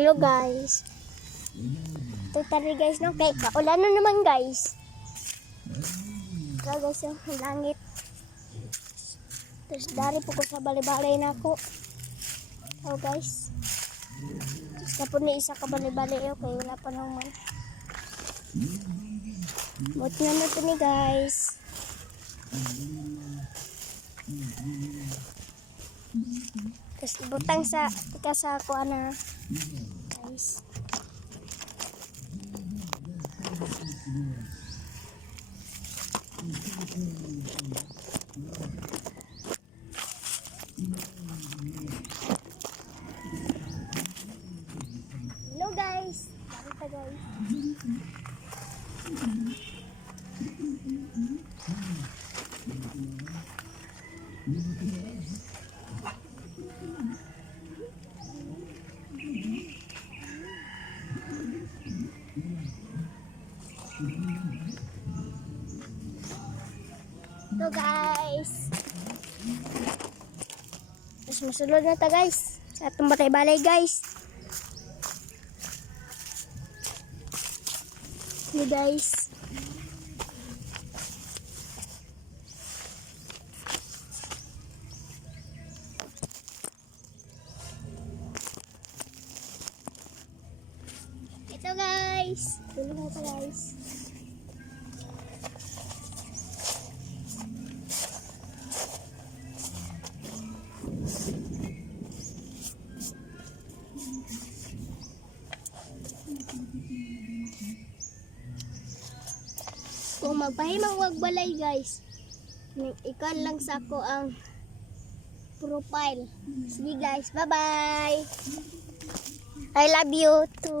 Hello guys. Ito tari guys no. Kay kaulan na naman guys. Ito guys yung langit. Terus dari po ko sa bali-bali na ako. Oh guys. Terus na po ni isa ka bali-bali okay wala pa naman. Buti naman ito ni guys. Terus ibutang sa tika sa kuha na guys. Hello guys. Nakita guys. Ito guys. Terus masulod na ta guys. Sa atong balay-balay guys. Ini guys. Ito guys. Tulong na ito guys. Kung magpahimang wag balay guys, ikan lang sa ako ang profile. Sige guys, bye bye. I love you too.